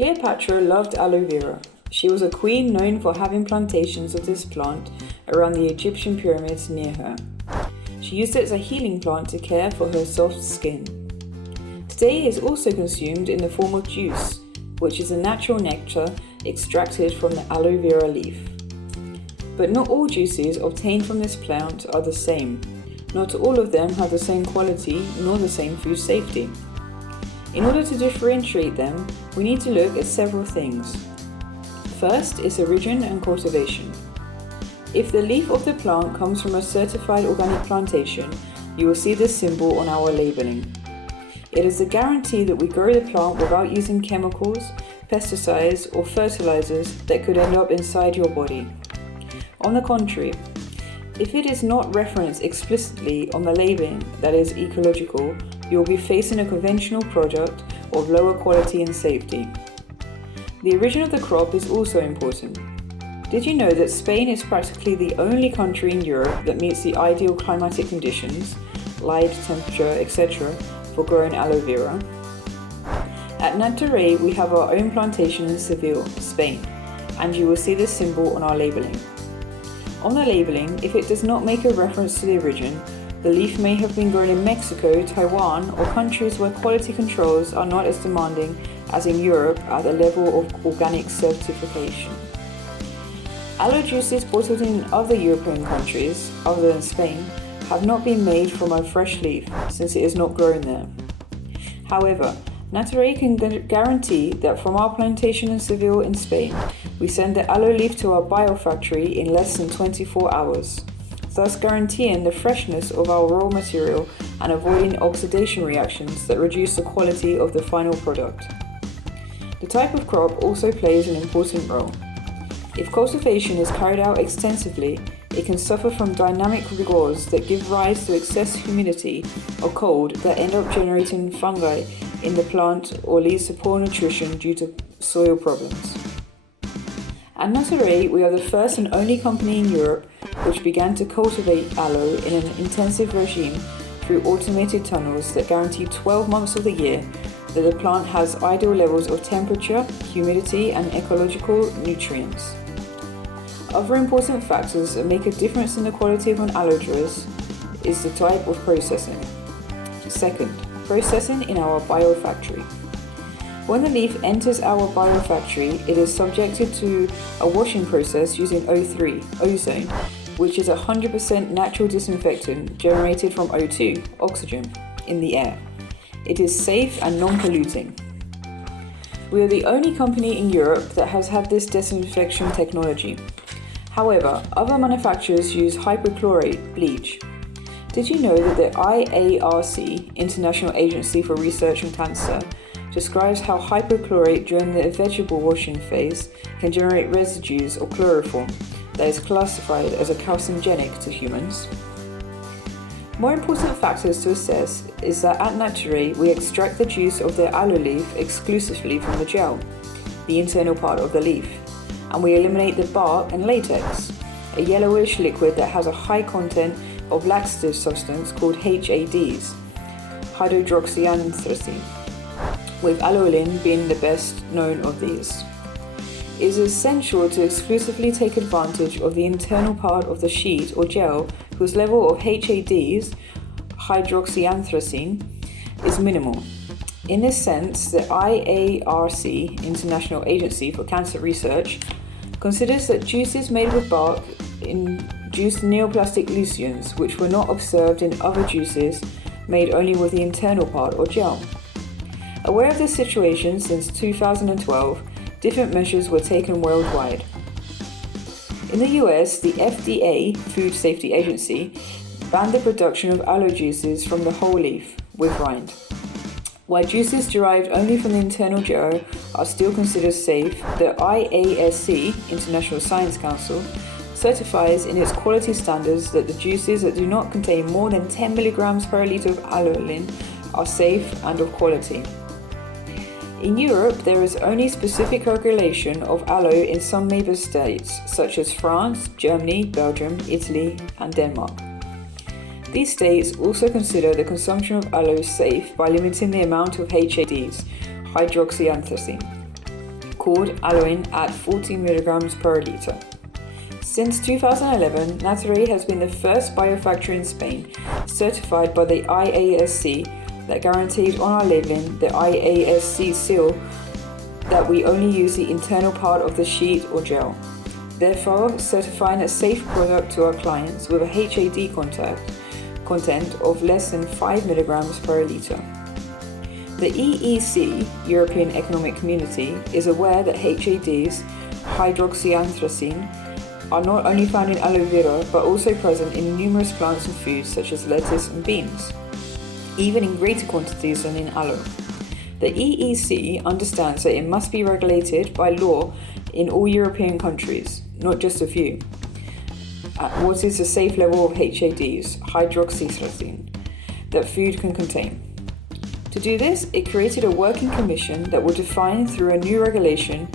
Cleopatra loved aloe vera. She was a queen known for having plantations of this plant around the Egyptian pyramids near her. She used it as a healing plant to care for her soft skin. Today it is also consumed in the form of juice, which is a natural nectar extracted from the aloe vera leaf. But not all juices obtained from this plant are the same. Not all of them have the same quality nor the same food safety. In order to differentiate them, we need to look at several things. First is origin and cultivation. If the leaf of the plant comes from a certified organic plantation, you will see this symbol on our labeling. It is a guarantee that we grow the plant without using chemicals, pesticides, or fertilizers that could end up inside your body. On the contrary, if it is not referenced explicitly on the labeling that is ecological, you will be facing a conventional product of lower quality and safety. The origin of the crop is also important. Did you know that Spain is practically the only country in Europe that meets the ideal climatic conditions, light, temperature, etc., for growing aloe vera? At Naturae, we have our own plantation in Seville, Spain, and you will see this symbol on our labeling. On the labeling, if it does not make a reference to the origin, the leaf may have been grown in Mexico, Taiwan, or countries where quality controls are not as demanding as in Europe at the level of organic certification. Aloe juices bottled in other European countries, other than Spain, have not been made from a fresh leaf, since it is not grown there. However, Naturae can guarantee that from our plantation in Seville in Spain, we send the aloe leaf to our biofactory in less than 24 hours, thus guaranteeing the freshness of our raw material and avoiding oxidation reactions that reduce the quality of the final product. The type of crop also plays an important role. If cultivation is carried out extensively, it can suffer from dynamic rigors that give rise to excess humidity or cold that end up generating fungi in the plant or leads to poor nutrition due to soil problems. At Naturae, we are the first and only company in Europe which began to cultivate aloe in an intensive regime through automated tunnels that guarantee 12 months of the year that the plant has ideal levels of temperature, humidity, and ecological nutrients. Other important factors that make a difference in the quality of an aloe juice is the type of processing. Second, processing in our biofactory. When the leaf enters our biofactory, it is subjected to a washing process using O3, ozone, which is a 100% natural disinfectant generated from O2, oxygen, in the air. It is safe and non-polluting. We are the only company in Europe that has had this disinfection technology. However, other manufacturers use hypochlorite bleach. Did you know that the IARC, International Agency for Research on Cancer, describes how hypochlorite during the vegetable washing phase can generate residues or chloroform that is classified as a carcinogenic to humans? More important factors to assess is that at Naturae we extract the juice of the aloe leaf exclusively from the gel, the internal part of the leaf, and we eliminate the bark and latex, a yellowish liquid that has a high content of laxative substance called HADs, hydroxyanthracene, with aloelin being the best known of these. It is essential to exclusively take advantage of the internal part of the sheet or gel whose level of HADs, hydroxyanthracene, is minimal. In this sense, the IARC, International Agency for Cancer Research, considers that juices made with bark induce neoplastic lesions which were not observed in other juices made only with the internal part or gel. Aware of this situation, since 2012, different measures were taken worldwide. In the US, the FDA, Food Safety Agency, banned the production of aloe juices from the whole leaf, with rind. While juices derived only from the internal gel are still considered safe, the IASC, International Science Council, certifies in its quality standards that the juices that do not contain more than 10 mg per litre of aloelin are safe and of quality. In Europe, there is only specific regulation of aloe in some member states, such as France, Germany, Belgium, Italy, and Denmark. These states also consider the consumption of aloe safe by limiting the amount of HADs, hydroxyanthracene. called aloin at 40 milligrams per litre. Since 2011, Naturae has been the first biofactory in Spain certified by the IASC that guaranteed on our labelling the IASC seal that we only use the internal part of the sheet or gel, therefore certifying a safe product to our clients with a HAD content of less than 5 milligrams per litre. The EEC, European Economic Community, is aware that HADs, hydroxyanthracene, are not only found in aloe vera but also present in numerous plants and foods such as lettuce and beans, even in greater quantities than in aloe. The EEC understands that it must be regulated by law in all European countries, not just a few. What is the safe level of HADs, hydroxyanthracene, that food can contain? To do this, it created a working commission that will define through a new regulation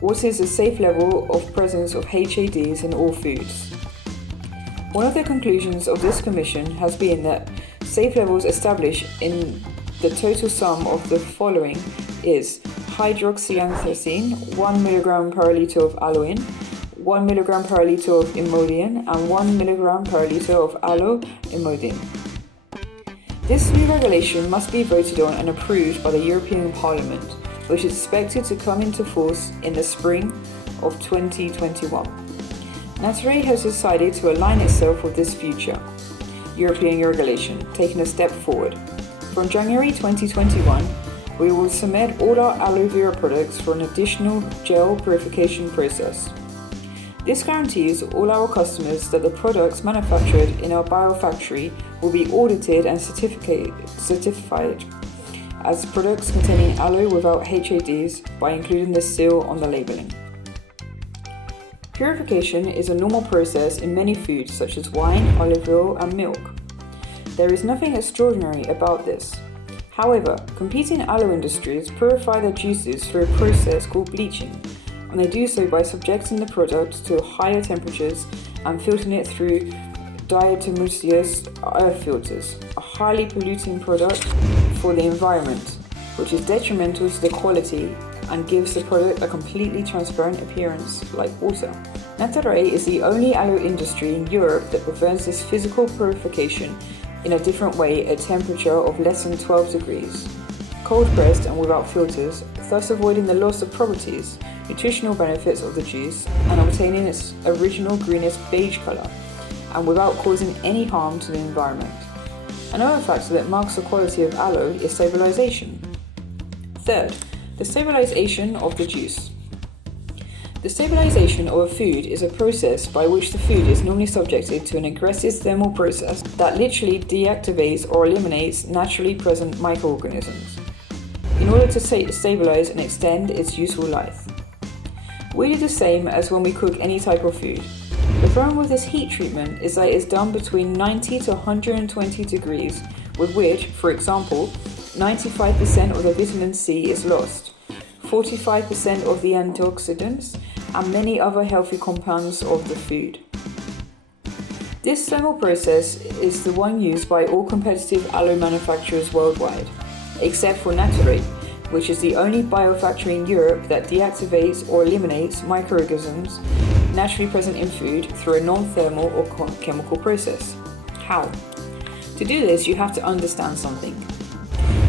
what is the safe level of presence of HADs in all foods. One of the conclusions of this commission has been that safe levels established in the total sum of the following is hydroxyanthracene, 1 mg per litre of aloin, 1 mg per litre of imodium, and 1 mg per litre of aloe imodium. This new regulation must be voted on and approved by the European Parliament, which is expected to come into force in the spring of 2021. Naturae has decided to align itself with this future European regulation, taking a step forward. From January 2021, we will submit all our aloe vera products for an additional gel purification process. This guarantees all our customers that the products manufactured in our biofactory will be audited and certified as products containing aloe without HADs by including this seal on the labelling. Purification is a normal process in many foods such as wine, olive oil, and milk. There is nothing extraordinary about this. However, competing aloe industries purify their juices through a process called bleaching, and they do so by subjecting the product to higher temperatures and filtering it through diatomaceous air filters, a highly polluting product for the environment, which is detrimental to the quality and gives the product a completely transparent appearance like water. Naturae is the only aloe industry in Europe that prevents this physical purification in a different way at a temperature of less than 12 degrees, cold pressed and without filters, thus avoiding the loss of properties, nutritional benefits of the juice, and obtaining its original greenish beige colour, and without causing any harm to the environment. Another factor that marks the quality of aloe is stabilization. Third, the stabilization of the juice. The stabilization of a food is a process by which the food is normally subjected to an aggressive thermal process that literally deactivates or eliminates naturally present microorganisms in order to stabilize and extend its useful life. We do the same as when we cook any type of food. The problem with this heat treatment is that it is done between 90 to 120 degrees, with which, for example, 95% of the vitamin C is lost, 45% of the antioxidants, and many other healthy compounds of the food. This thermal process is the one used by all competitive aloe manufacturers worldwide, except for Naturae, which is the only biofactory in Europe that deactivates or eliminates microorganisms naturally present in food through a non-thermal or chemical process. How? To do this, you have to understand something.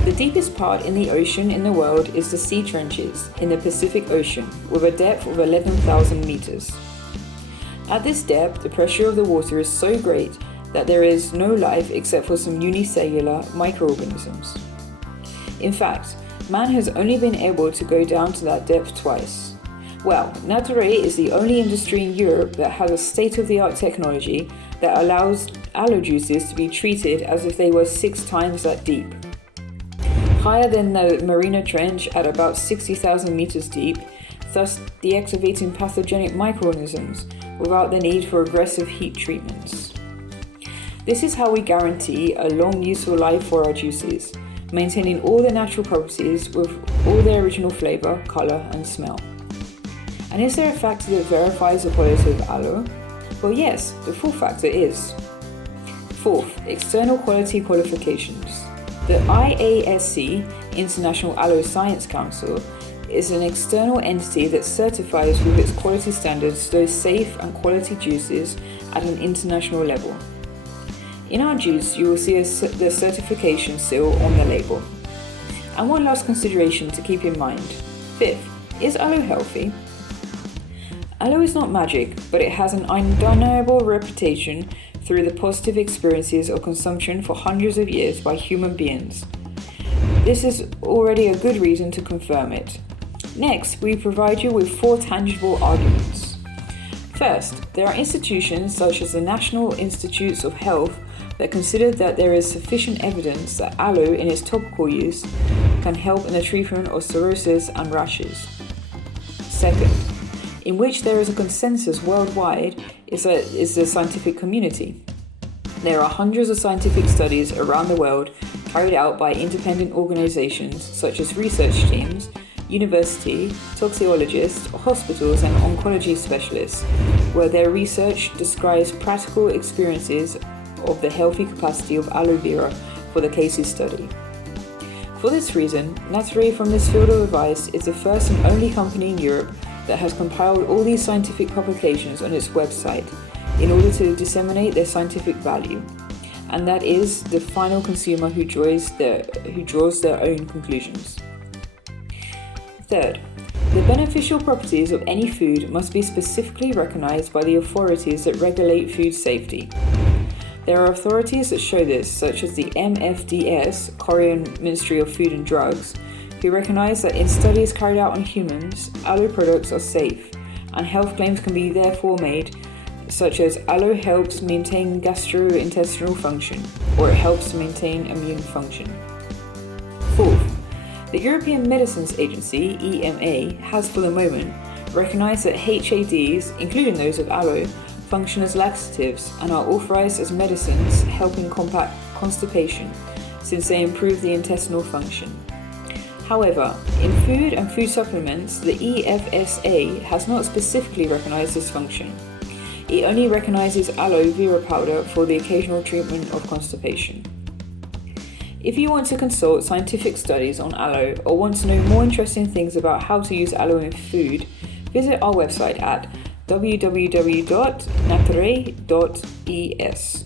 The deepest part in the ocean in the world is the sea trenches in the Pacific Ocean, with a depth of 11,000 meters. At this depth, the pressure of the water is so great that there is no life except for some unicellular microorganisms. In fact, man has only been able to go down to that depth twice. Well, Naturae is the only industry in Europe that has a state-of-the-art technology that allows aloe juices to be treated as if they were 6 times that deep. Higher than the Marina Trench at about 60,000 meters deep, thus deactivating pathogenic microorganisms without the need for aggressive heat treatments. This is how we guarantee a long useful life for our juices, maintaining all their natural properties with all their original flavor, color, and smell. And is there a factor that verifies the quality of aloe? Well, yes, the fourth factor is. Fourth, external quality qualifications. The IASC, International Aloe Science Council, is an external entity that certifies with its quality standards those safe and quality juices at an international level. In our juice, you will see the certification seal on the label. And one last consideration to keep in mind. Fifth, is aloe healthy? Aloe is not magic, but it has an undeniable reputation through the positive experiences of consumption for hundreds of years by human beings. This is already a good reason to confirm it. Next, we provide you with 4 tangible arguments. First, there are institutions such as the National Institutes of Health that consider that there is sufficient evidence that aloe in its topical use can help in the treatment of psoriasis and rashes. Second, in which there is a consensus worldwide is the scientific community. There are hundreds of scientific studies around the world carried out by independent organizations such as research teams, university, toxicologists, hospitals and oncology specialists, where their research describes practical experiences of the healthy capacity of aloe vera for the cases study. For this reason, Naturae from this field of advice is the first and only company in Europe that has compiled all these scientific publications on its website in order to disseminate their scientific value, and that is the final consumer who draws their own conclusions. Third, the beneficial properties of any food must be specifically recognized by the authorities that regulate food safety. There are authorities that show this, such as the MFDS, Korean Ministry of Food and Drugs, who recognize that in studies carried out on humans, aloe products are safe, and health claims can be therefore made, such as aloe helps maintain gastrointestinal function, or it helps to maintain immune function. Fourth, the European Medicines Agency, EMA, has for the moment recognized that HADs, including those of aloe, function as laxatives and are authorized as medicines helping combat constipation, since they improve the intestinal function. However, in food and food supplements, the EFSA has not specifically recognized this function. It only recognizes aloe vera powder for the occasional treatment of constipation. If you want to consult scientific studies on aloe or want to know more interesting things about how to use aloe in food, visit our website at www.naturae.es.